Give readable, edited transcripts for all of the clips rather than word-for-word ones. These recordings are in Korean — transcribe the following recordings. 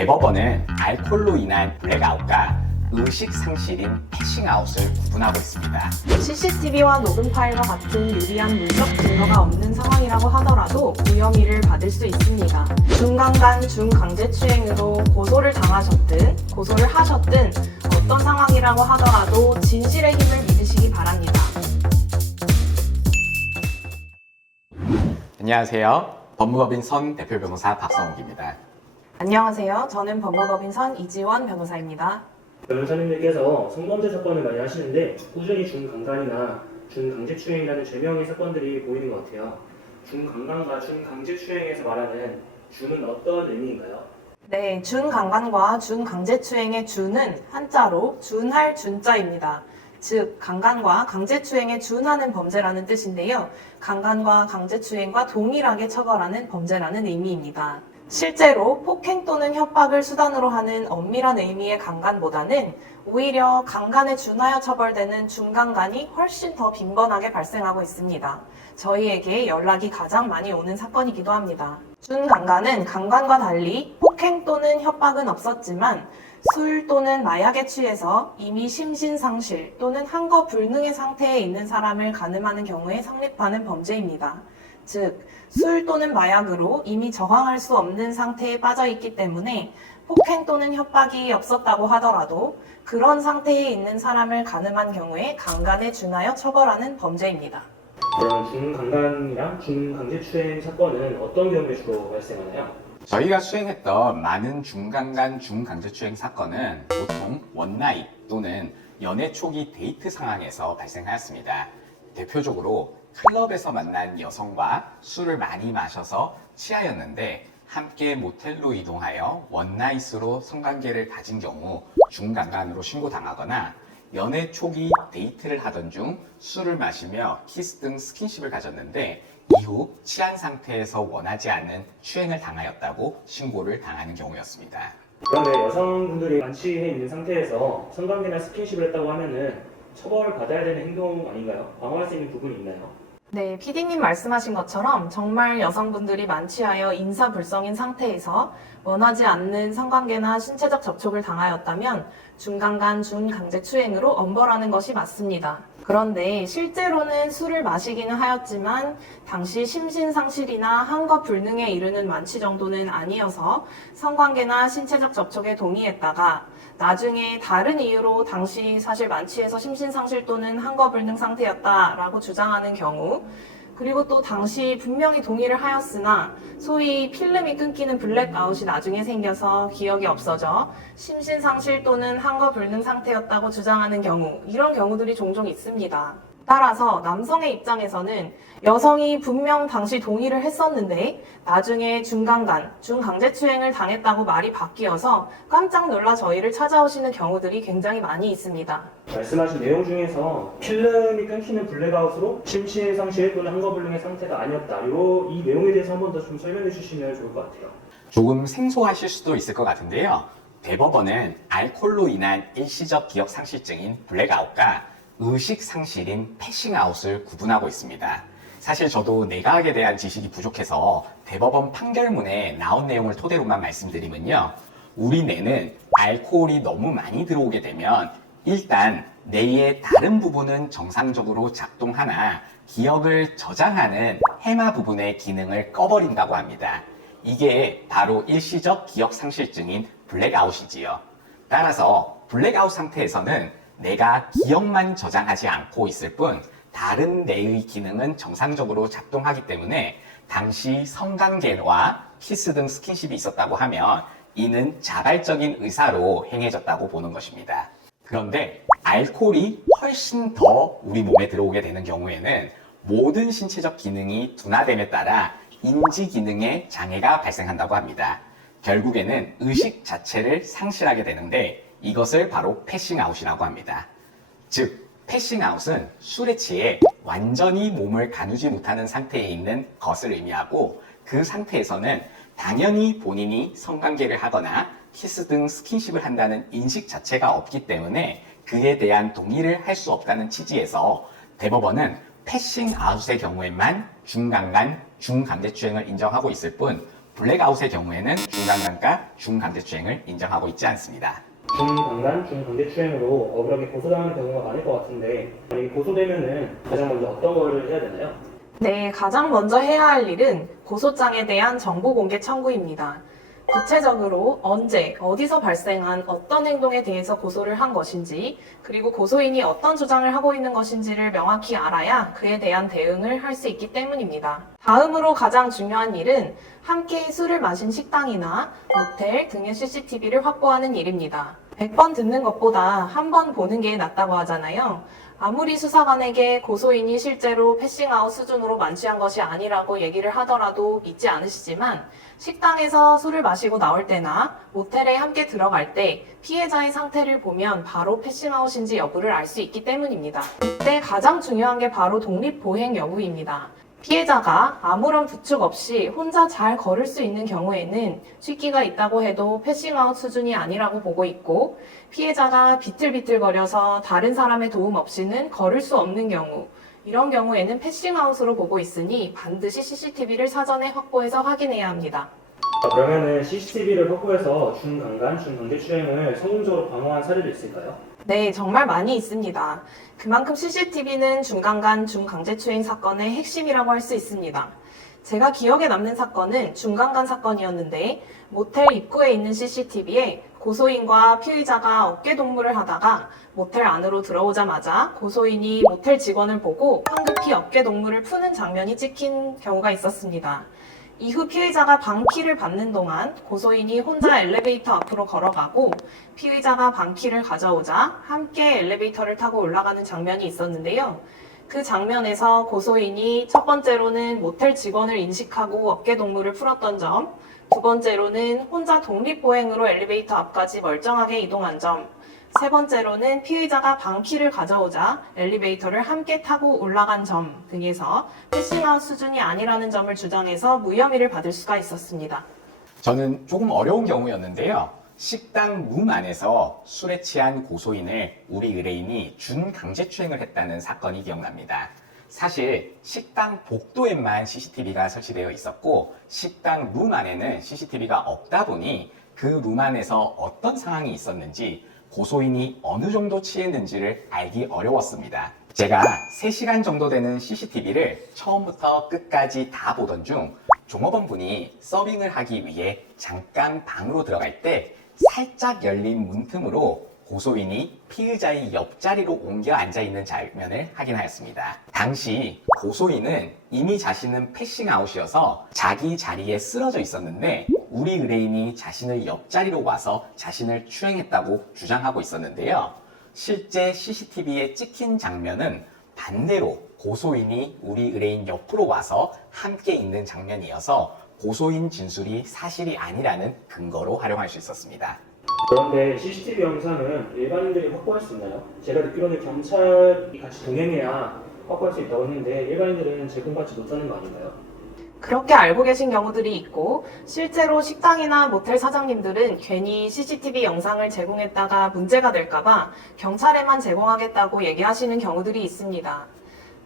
대법원은 알코올로 인한 블랙아웃과 의식 상실인 패싱아웃을 구분하고 있습니다. CCTV와 녹음 파일과 같은 유리한 물적 증거가 없는 상황이라고 하더라도 무혐의를 받을 수 있습니다. 중강간 중강제추행으로 고소를 당하셨든 고소를 하셨든 어떤 상황이라고 하더라도 진실의 힘을 믿으시기 바랍니다. 안녕하세요. 법무법인 선 대표 변호사 박성욱입니다. 안녕하세요. 저는 법무법인 선 이지원 변호사입니다. 변호사님들께서 성범죄 사건을 많이 하시는데 꾸준히 중강간이나 중강제추행이라는 죄명의 사건들이 보이는 것 같아요. 중강간과 중강제추행에서 말하는 주는 어떤 의미인가요? 네, 준강간과 준강제추행의 주는 한자로 준할 준자입니다. 즉, 강간과 강제추행에 준하는 범죄라는 뜻인데요. 강간과 강제추행과 동일하게 처벌하는 범죄라는 의미입니다. 실제로 폭행 또는 협박을 수단으로 하는 엄밀한 의미의 강간보다는 오히려 강간에 준하여 처벌되는 중강간이 훨씬 더 빈번하게 발생하고 있습니다. 저희에게 연락이 가장 많이 오는 사건이기도 합니다. 준강간은 강간과 달리 폭행 또는 협박은 없었지만 술 또는 마약에 취해서 이미 심신상실 또는 항거불능의 상태에 있는 사람을 가늠하는 경우에 성립하는 범죄입니다. 즉, 술 또는 마약으로 이미 저항할 수 없는 상태에 빠져 있기 때문에 폭행 또는 협박이 없었다고 하더라도 그런 상태에 있는 사람을 가늠한 경우에 강간에 준하여 처벌하는 범죄입니다. 그럼 중강간이랑 중강제추행 사건은 어떤 경우에 주로 발생하나요? 저희가 수행했던 많은 중강간 중강제추행 사건은 보통 원나잇 또는 연애 초기 데이트 상황에서 발생하였습니다. 대표적으로 클럽에서 만난 여성과 술을 많이 마셔서 취하였는데 함께 모텔로 이동하여 원나잇으로 성관계를 가진 경우 중강간으로 신고당하거나 연애 초기 데이트를 하던 중 술을 마시며 키스 등 스킨십을 가졌는데 이후 취한 상태에서 원하지 않는 추행을 당하였다고 신고를 당하는 경우였습니다. 그런데 여성분들이 만취해 있는 상태에서 성관계나 스킨십을 했다고 하면은 처벌을 받아야 되는 행동 아닌가요? 방어할 수 있는 부분이 있나요? 네, PD님 말씀하신 것처럼 정말 여성분들이 만취하여 인사불성인 상태에서 원하지 않는 성관계나 신체적 접촉을 당하였다면 중강간 중강제추행으로 엄벌하는 것이 맞습니다. 그런데 실제로는 술을 마시기는 하였지만 당시 심신상실이나 항거불능에 이르는 만취 정도는 아니어서 성관계나 신체적 접촉에 동의했다가 나중에 다른 이유로 당시 사실 만취해서 심신상실 또는 항거불능 상태였다라고 주장하는 경우, 그리고 또 당시 분명히 동의를 하였으나 소위 필름이 끊기는 블랙아웃이 나중에 생겨서 기억이 없어져 심신상실 또는 항거불능 상태였다고 주장하는 경우, 이런 경우들이 종종 있습니다. 따라서 남성의 입장에서는 여성이 분명 당시 동의를 했었는데 나중에 중강간, 중강제추행을 당했다고 말이 바뀌어서 깜짝 놀라 저희를 찾아오시는 경우들이 굉장히 많이 있습니다. 말씀하신 내용 중에서 필름이 끊기는 블랙아웃으로 심신상실 또는 항거불능의 상태가 아니었다. 이 내용에 대해서 한 번 더 좀 설명해 주시면 좋을 것 같아요. 조금 생소하실 수도 있을 것 같은데요. 대법원은 알코올로 인한 일시적 기억 상실증인 블랙아웃과 의식 상실인 패싱아웃을 구분하고 있습니다. 사실 저도 내과학에 대한 지식이 부족해서 대법원 판결문에 나온 내용을 토대로만 말씀드리면요. 우리 뇌는 알코올이 너무 많이 들어오게 되면 일단 뇌의 다른 부분은 정상적으로 작동하나 기억을 저장하는 해마 부분의 기능을 꺼버린다고 합니다. 이게 바로 일시적 기억 상실증인 블랙아웃이지요. 따라서 블랙아웃 상태에서는 내가 기억만 저장하지 않고 있을 뿐 다른 뇌의 기능은 정상적으로 작동하기 때문에 당시 성관계와 키스 등 스킨십이 있었다고 하면 이는 자발적인 의사로 행해졌다고 보는 것입니다. 그런데 알코올이 훨씬 더 우리 몸에 들어오게 되는 경우에는 모든 신체적 기능이 둔화됨에 따라 인지 기능에 장애가 발생한다고 합니다. 결국에는 의식 자체를 상실하게 되는데 이것을 바로 패싱아웃이라고 합니다. 즉, 패싱아웃은 술에 취해 완전히 몸을 가누지 못하는 상태에 있는 것을 의미하고 그 상태에서는 당연히 본인이 성관계를 하거나 키스 등 스킨십을 한다는 인식 자체가 없기 때문에 그에 대한 동의를 할 수 없다는 취지에서 대법원은 패싱아웃의 경우에만 중강간, 중강제추행을 인정하고 있을 뿐 블랙아웃의 경우에는 중간간과 중강제추행을 인정하고 있지 않습니다. 중강간, 중강제추행으로 억울하게 고소당하는 경우가 많을 것 같은데 만약에 고소되면은 가장 먼저 어떤 거를 해야 되나요? 네, 가장 먼저 해야 할 일은 고소장에 대한 정보 공개 청구입니다. 구체적으로 언제, 어디서 발생한 어떤 행동에 대해서 고소를 한 것인지, 그리고 고소인이 어떤 주장을 하고 있는 것인지를 명확히 알아야 그에 대한 대응을 할 수 있기 때문입니다. 다음으로 가장 중요한 일은 함께 술을 마신 식당이나 모텔 등의 CCTV를 확보하는 일입니다. 100번 듣는 것보다 한 번 보는 게 낫다고 하잖아요. 아무리 수사관에게 고소인이 실제로 패싱아웃 수준으로 만취한 것이 아니라고 얘기를 하더라도 믿지 않으시지만 식당에서 술을 마시고 나올 때나 모텔에 함께 들어갈 때 피해자의 상태를 보면 바로 패싱아웃인지 여부를 알 수 있기 때문입니다. 이때 가장 중요한 게 바로 독립보행 여부입니다. 피해자가 아무런 부축 없이 혼자 잘 걸을 수 있는 경우에는 취기가 있다고 해도 패싱아웃 수준이 아니라고 보고 있고, 피해자가 비틀비틀거려서 다른 사람의 도움 없이는 걸을 수 없는 경우, 이런 경우에는 패싱아웃으로 보고 있으니 반드시 CCTV를 사전에 확보해서 확인해야 합니다. 그러면은 CCTV를 확보해서 중강간, 중강제추행을 성공적으로 방어한 사례도 있을까요? 네, 정말 많이 있습니다. 그만큼 CCTV는 중강간, 중강제추행 사건의 핵심이라고 할 수 있습니다. 제가 기억에 남는 사건은 중강간 사건이었는데, 모텔 입구에 있는 CCTV에 고소인과 피의자가 어깨동무를 하다가 모텔 안으로 들어오자마자 고소인이 모텔 직원을 보고 황급히 어깨동무를 푸는 장면이 찍힌 경우가 있었습니다. 이후 피의자가 방키를 받는 동안 고소인이 혼자 엘리베이터 앞으로 걸어가고 피의자가 방키를 가져오자 함께 엘리베이터를 타고 올라가는 장면이 있었는데요. 그 장면에서 고소인이 첫 번째로는 모텔 직원을 인식하고 어깨동무를 풀었던 점, 두 번째로는 혼자 독립보행으로 엘리베이터 앞까지 멀쩡하게 이동한 점, 세 번째로는 피의자가 방키를 가져오자 엘리베이터를 함께 타고 올라간 점 등에서 패싱아웃 수준이 아니라는 점을 주장해서 무혐의를 받을 수가 있었습니다. 저는 조금 어려운 경우였는데요. 식당 룸 안에서 술에 취한 고소인을 우리 의뢰인이 준강제추행을 했다는 사건이 기억납니다. 사실 식당 복도에만 CCTV가 설치되어 있었고 식당 룸 안에는 CCTV가 없다 보니 그 룸 안에서 어떤 상황이 있었는지 고소인이 어느 정도 취했는지를 알기 어려웠습니다. 제가 3시간 정도 되는 CCTV를 처음부터 끝까지 다 보던 중 종업원분이 서빙을 하기 위해 잠깐 방으로 들어갈 때 살짝 열린 문틈으로 고소인이 피의자의 옆자리로 옮겨 앉아있는 장면을 확인하였습니다. 당시 고소인은 이미 자신은 패싱아웃이어서 자기 자리에 쓰러져 있었는데 우리 의뢰인이 자신의 옆자리로 와서 자신을 추행했다고 주장하고 있었는데요. 실제 CCTV에 찍힌 장면은 반대로 고소인이 우리 의뢰인 옆으로 와서 함께 있는 장면이어서 고소인 진술이 사실이 아니라는 근거로 활용할 수 있었습니다. 그런데 CCTV 영상은 일반인들이 확보할 수 있나요? 제가 듣기로는 경찰이 같이 동행해야 확보할 수 있다고 했는데 일반인들은 제공받지 못하는 거 아닌가요? 그렇게 알고 계신 경우들이 있고 실제로 식당이나 모텔 사장님들은 괜히 CCTV 영상을 제공했다가 문제가 될까봐 경찰에만 제공하겠다고 얘기하시는 경우들이 있습니다.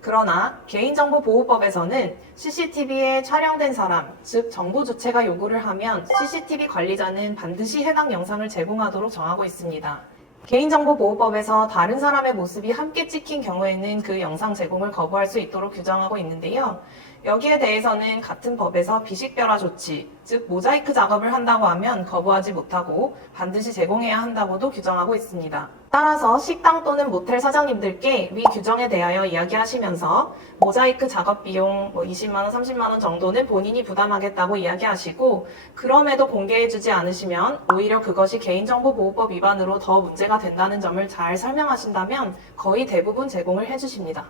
그러나 개인정보보호법에서는 CCTV에 촬영된 사람, 즉 정보 주체가 요구를 하면 CCTV 관리자는 반드시 해당 영상을 제공하도록 정하고 있습니다. 개인정보보호법에서 다른 사람의 모습이 함께 찍힌 경우에는 그 영상 제공을 거부할 수 있도록 규정하고 있는데요. 여기에 대해서는 같은 법에서 비식별화 조치, 즉 모자이크 작업을 한다고 하면 거부하지 못하고 반드시 제공해야 한다고도 규정하고 있습니다. 따라서 식당 또는 모텔 사장님들께 위 규정에 대하여 이야기하시면서 모자이크 작업 비용 20만 원, 30만 원 정도는 본인이 부담하겠다고 이야기하시고 그럼에도 공개해주지 않으시면 오히려 그것이 개인정보보호법 위반으로 더 문제가 된다는 점을 잘 설명하신다면 거의 대부분 제공을 해주십니다.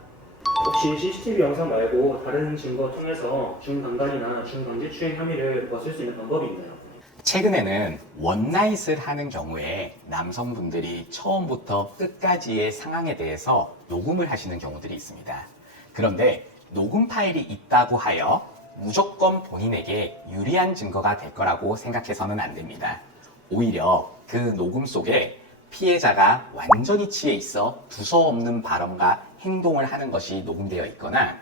혹시 CCTV 영상 말고 다른 증거 통해서 중강간이나 중강제추행 혐의를 벗을 수 있는 방법이 있나요? 최근에는 원나잇을 하는 경우에 남성분들이 처음부터 끝까지의 상황에 대해서 녹음을 하시는 경우들이 있습니다. 그런데 녹음 파일이 있다고 하여 무조건 본인에게 유리한 증거가 될 거라고 생각해서는 안 됩니다. 오히려 그 녹음 속에 피해자가 완전히 취해 있어 두서없는 발언과 행동을 하는 것이 녹음되어 있거나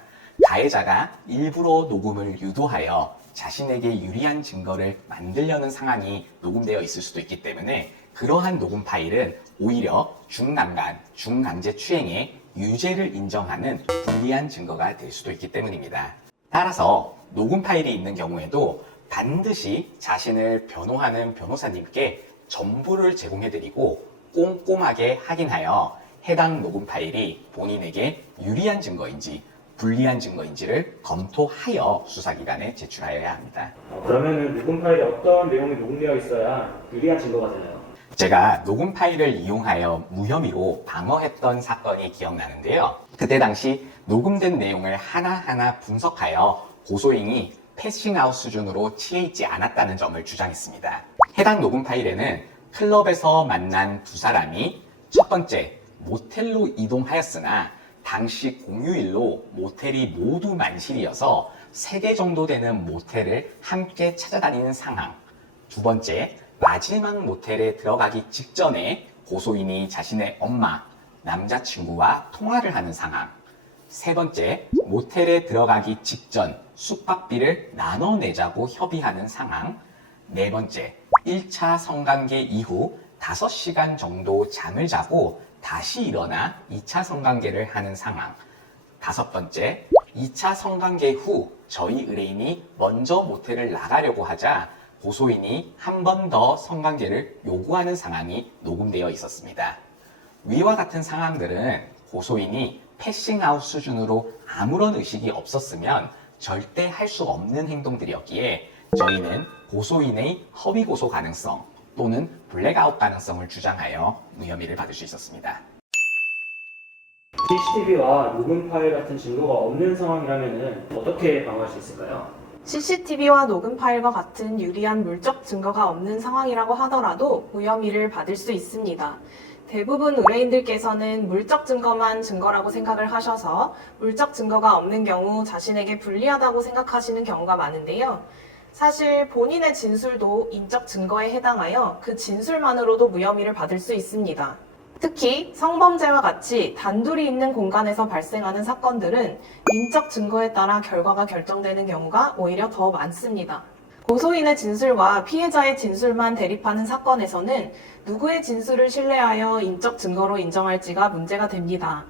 가해자가 일부러 녹음을 유도하여 자신에게 유리한 증거를 만들려는 상황이 녹음되어 있을 수도 있기 때문에 그러한 녹음 파일은 오히려 중강간, 중강제추행의 유죄를 인정하는 불리한 증거가 될 수도 있기 때문입니다. 따라서 녹음 파일이 있는 경우에도 반드시 자신을 변호하는 변호사님께 전부를 제공해드리고 꼼꼼하게 확인하여 해당 녹음 파일이 본인에게 유리한 증거인지 불리한 증거인지를 검토하여 수사기관에 제출하여야 합니다. 그러면은 녹음 파일에 어떤 내용이 녹음되어 있어야 유리한 증거가 되나요? 제가 녹음 파일을 이용하여 무혐의로 방어했던 사건이 기억나는데요. 그때 당시 녹음된 내용을 하나하나 분석하여 고소인이 패싱아웃 수준으로 취해 있지 않았다는 점을 주장했습니다. 해당 녹음 파일에는 클럽에서 만난 두 사람이 첫 번째 모텔로 이동하였으나 당시 공휴일로 모텔이 모두 만실이어서 3개 정도 되는 모텔을 함께 찾아다니는 상황. 두 번째, 마지막 모텔에 들어가기 직전에 고소인이 자신의 엄마, 남자친구와 통화를 하는 상황. 세 번째, 모텔에 들어가기 직전 숙박비를 나눠내자고 협의하는 상황. 네 번째, 1차 성관계 이후 5시간 정도 잠을 자고 다시 일어나 2차 성관계를 하는 상황. 다섯 번째, 2차 성관계 후 저희 의뢰인이 먼저 모텔을 나가려고 하자 고소인이 한 번 더 성관계를 요구하는 상황이 녹음되어 있었습니다. 위와 같은 상황들은 고소인이 패싱아웃 수준으로 아무런 의식이 없었으면 절대 할 수 없는 행동들이었기에 저희는 고소인의 허위 고소 가능성 또는 블랙아웃 가능성을 주장하여 무혐의를 받을 수 있었습니다. CCTV와 녹음 파일 같은 증거가 없는 상황이라면 어떻게 방어할 수 있을까요? CCTV와 녹음 파일과 같은 유리한 물적 증거가 없는 상황이라고 하더라도 무혐의를 받을 수 있습니다. 대부분 의뢰인들께서는 물적 증거만 증거라고 생각을 하셔서 물적 증거가 없는 경우 자신에게 불리하다고 생각하시는 경우가 많은데요. 사실 본인의 진술도 인적 증거에 해당하여 그 진술만으로도 무혐의를 받을 수 있습니다. 특히 성범죄와 같이 단둘이 있는 공간에서 발생하는 사건들은 인적 증거에 따라 결과가 결정되는 경우가 오히려 더 많습니다. 고소인의 진술과 피해자의 진술만 대립하는 사건에서는 누구의 진술을 신뢰하여 인적 증거로 인정할지가 문제가 됩니다.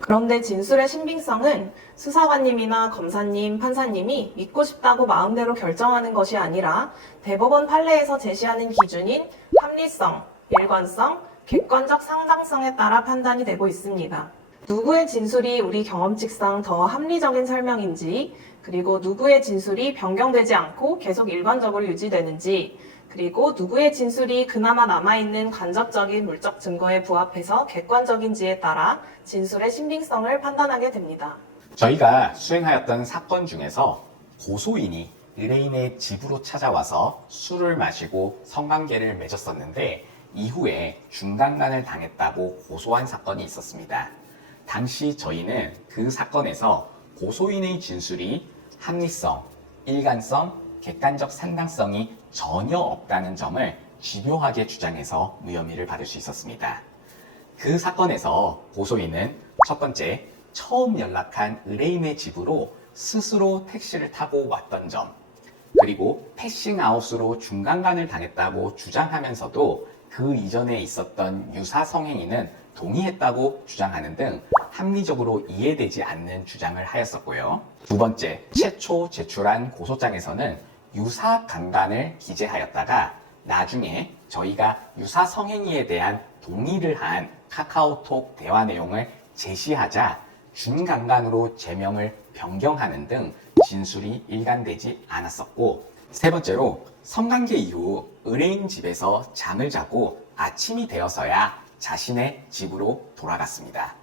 그런데 진술의 신빙성은 수사관님이나 검사님, 판사님이 믿고 싶다고 마음대로 결정하는 것이 아니라 대법원 판례에서 제시하는 기준인 합리성, 일관성, 객관적 상당성에 따라 판단이 되고 있습니다. 누구의 진술이 우리 경험칙상 더 합리적인 설명인지, 그리고 누구의 진술이 변경되지 않고 계속 일관적으로 유지되는지, 그리고 누구의 진술이 그나마 남아있는 간접적인 물적 증거에 부합해서 객관적인지에 따라 진술의 신빙성을 판단하게 됩니다. 저희가 수행하였던 사건 중에서 고소인이 의뢰인의 집으로 찾아와서 술을 마시고 성관계를 맺었었는데 이후에 중간간을 당했다고 고소한 사건이 있었습니다. 당시 저희는 그 사건에서 고소인의 진술이 합리성, 일관성, 객관적 상당성이 전혀 없다는 점을 집요하게 주장해서 무혐의를 받을 수 있었습니다. 그 사건에서 고소인은 첫 번째, 처음 연락한 의뢰인의 집으로 스스로 택시를 타고 왔던 점, 그리고 패싱아웃으로 중간간을 당했다고 주장하면서도 그 이전에 있었던 유사 성행위는 동의했다고 주장하는 등 합리적으로 이해되지 않는 주장을 하였었고요. 두 번째, 최초 제출한 고소장에서는 유사 강간을 기재하였다가 나중에 저희가 유사 성행위에 대한 동의를 한 카카오톡 대화 내용을 제시하자 준강간으로 제명을 변경하는 등 진술이 일관되지 않았었고, 세 번째로 성관계 이후 의뢰인 집에서 잠을 자고 아침이 되어서야 자신의 집으로 돌아갔습니다.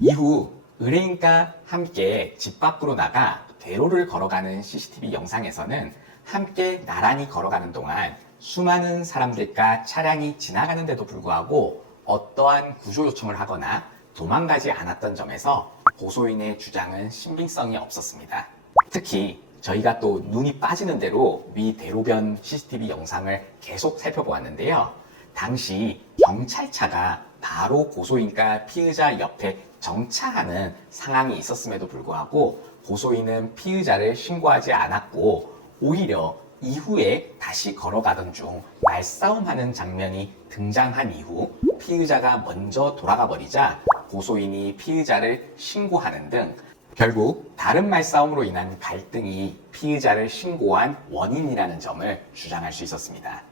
이후 의뢰인과 함께 집 밖으로 나가 대로를 걸어가는 CCTV 영상에서는 함께 나란히 걸어가는 동안 수많은 사람들과 차량이 지나가는데도 불구하고 어떠한 구조 요청을 하거나 도망가지 않았던 점에서 고소인의 주장은 신빙성이 없었습니다. 특히 저희가 또 눈이 빠지는 대로 위 대로변 CCTV 영상을 계속 살펴보았는데요. 당시 경찰차가 바로 고소인과 피의자 옆에 정차하는 상황이 있었음에도 불구하고 고소인은 피의자를 신고하지 않았고 오히려 이후에 다시 걸어가던 중 말싸움하는 장면이 등장한 이후 피의자가 먼저 돌아가 버리자 고소인이 피의자를 신고하는 등 결국 다른 말싸움으로 인한 갈등이 피의자를 신고한 원인이라는 점을 주장할 수 있었습니다.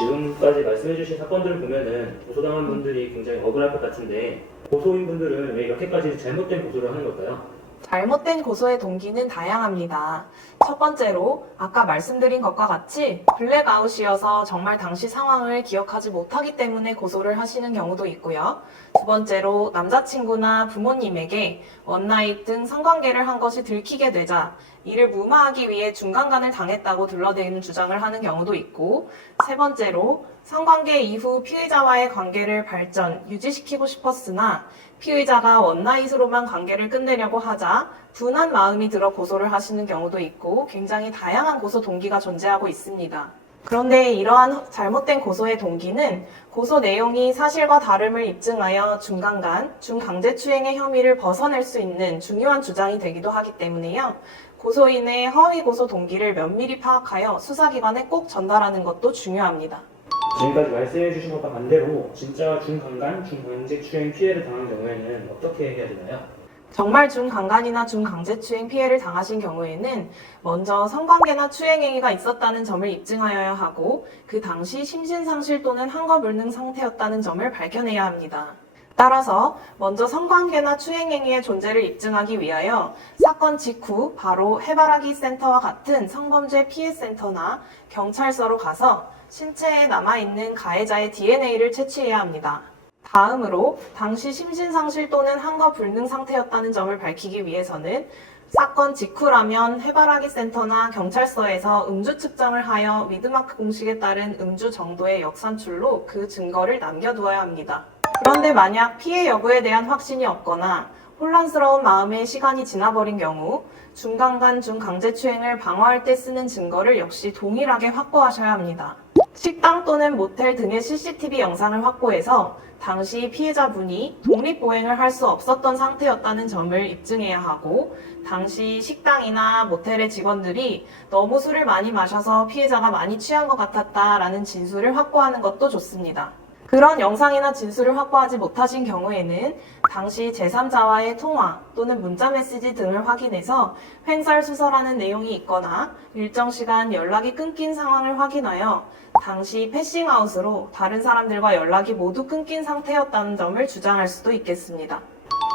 지금까지 말씀해주신 사건들을 보면은 고소당한 분들이 굉장히 억울할 것 같은데 고소인 분들은 왜 이렇게까지 잘못된 고소를 하는 걸까요? 잘못된 고소의 동기는 다양합니다. 첫 번째로 아까 말씀드린 것과 같이 블랙아웃이어서 정말 당시 상황을 기억하지 못하기 때문에 고소를 하시는 경우도 있고요. 두 번째로 남자친구나 부모님에게 원나잇 등 성관계를 한 것이 들키게 되자 이를 무마하기 위해 중간간을 당했다고 둘러대는 주장을 하는 경우도 있고, 세 번째로 성관계 이후 피의자와의 관계를 유지시키고 싶었으나 피의자가 원나잇으로만 관계를 끝내려고 하자 둔한 마음이 들어 고소를 하시는 경우도 있고, 굉장히 다양한 고소 동기가 존재하고 있습니다. 그런데 이러한 잘못된 고소의 동기는 고소 내용이 사실과 다름을 입증하여 중간간, 중강제추행의 혐의를 벗어낼 수 있는 중요한 주장이 되기도 하기 때문에요. 고소인의 허위 고소 동기를 면밀히 파악하여 수사기관에 꼭 전달하는 것도 중요합니다. 지금까지 말씀해주신 것과 반대로 진짜 중강간, 중강제추행 피해를 당한 경우에는 어떻게 해야 되나요? 정말 중강간이나 중강제추행 피해를 당하신 경우에는 먼저 성관계나 추행행위가 있었다는 점을 입증하여야 하고, 그 당시 심신상실 또는 한거불능 상태였다는 점을 밝혀내야 합니다. 따라서 먼저 성관계나 추행행위의 존재를 입증하기 위하여 사건 직후 바로 해바라기 센터와 같은 성범죄 피해센터나 경찰서로 가서 신체에 남아있는 가해자의 DNA를 채취해야 합니다. 다음으로 당시 심신상실 또는 한거불능 상태였다는 점을 밝히기 위해서는 사건 직후라면 해바라기 센터나 경찰서에서 음주 측정을 하여 미드마크 공식에 따른 음주 정도의 역산출로 그 증거를 남겨두어야 합니다. 그런데 만약 피해 여부에 대한 확신이 없거나 혼란스러운 마음에 시간이 지나버린 경우 중강간, 중강제추행을 방어할 때 쓰는 증거를 역시 동일하게 확보하셔야 합니다. 식당 또는 모텔 등의 CCTV 영상을 확보해서 당시 피해자분이 독립보행을 할 수 없었던 상태였다는 점을 입증해야 하고, 당시 식당이나 모텔의 직원들이 너무 술을 많이 마셔서 피해자가 많이 취한 것 같았다라는 진술을 확보하는 것도 좋습니다. 그런 영상이나 진술을 확보하지 못하신 경우에는 당시 제3자와의 통화 또는 문자 메시지 등을 확인해서 횡설수설하는 내용이 있거나 일정 시간 연락이 끊긴 상황을 확인하여 당시 패싱아웃으로 다른 사람들과 연락이 모두 끊긴 상태였다는 점을 주장할 수도 있겠습니다.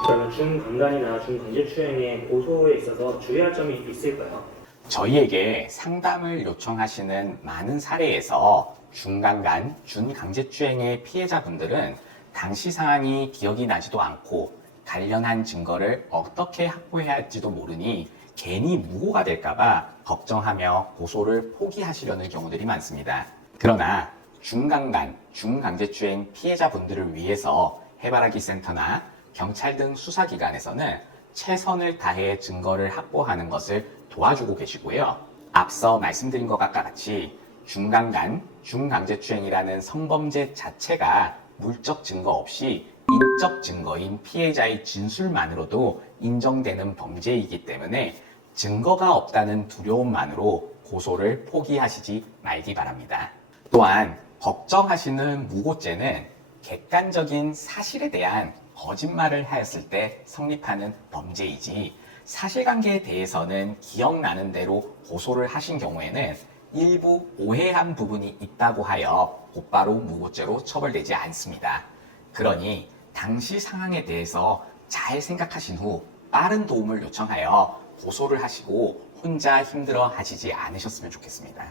그러면 중강간이나 중강제추행의 고소에 있어서 주의할 점이 있을까요? 저희에게 상담을 요청하시는 많은 사례에서 중강간, 준강제추행의 피해자분들은 당시 상황이 기억이 나지도 않고 관련한 증거를 어떻게 확보해야 할지도 모르니 괜히 무고가 될까봐 걱정하며 고소를 포기하시려는 경우들이 많습니다. 그러나 중강간, 중강제추행 피해자분들을 위해서 해바라기 센터나 경찰 등 수사기관에서는 최선을 다해 증거를 확보하는 것을 도와주고 계시고요. 앞서 말씀드린 것과 같이 중강간, 중강제추행이라는 성범죄 자체가 물적 증거 없이 인적 증거인 피해자의 진술만으로도 인정되는 범죄이기 때문에 증거가 없다는 두려움만으로 고소를 포기하시지 말기 바랍니다. 또한 걱정하시는 무고죄는 객관적인 사실에 대한 거짓말을 하였을 때 성립하는 범죄이지, 사실관계에 대해서는 기억나는 대로 고소를 하신 경우에는 일부 오해한 부분이 있다고 하여 곧바로 무고죄로 처벌되지 않습니다. 그러니 당시 상황에 대해서 잘 생각하신 후 빠른 도움을 요청하여 고소를 하시고 혼자 힘들어 하시지 않으셨으면 좋겠습니다.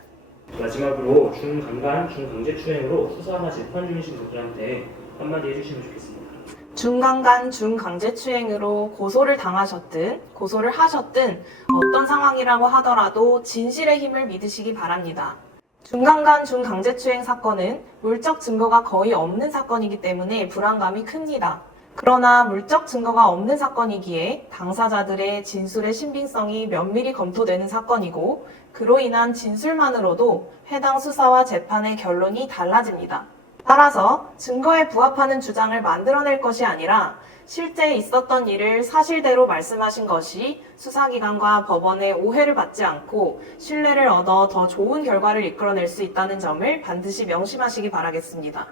마지막으로 중강간, 중강제추행으로 수사나 재판 중이신 분들한테 한마디 해주시면 좋겠습니다. 중강간, 중강제추행으로 고소를 당하셨든 고소를 하셨든 어떤 상황이라고 하더라도 진실의 힘을 믿으시기 바랍니다. 중강간, 중강제추행 사건은 물적 증거가 거의 없는 사건이기 때문에 불안감이 큽니다. 그러나 물적 증거가 없는 사건이기에 당사자들의 진술의 신빙성이 면밀히 검토되는 사건이고, 그로 인한 진술만으로도 해당 수사와 재판의 결론이 달라집니다. 따라서 증거에 부합하는 주장을 만들어낼 것이 아니라 실제 있었던 일을 사실대로 말씀하신 것이 수사기관과 법원의 오해를 받지 않고 신뢰를 얻어 더 좋은 결과를 이끌어낼 수 있다는 점을 반드시 명심하시기 바라겠습니다.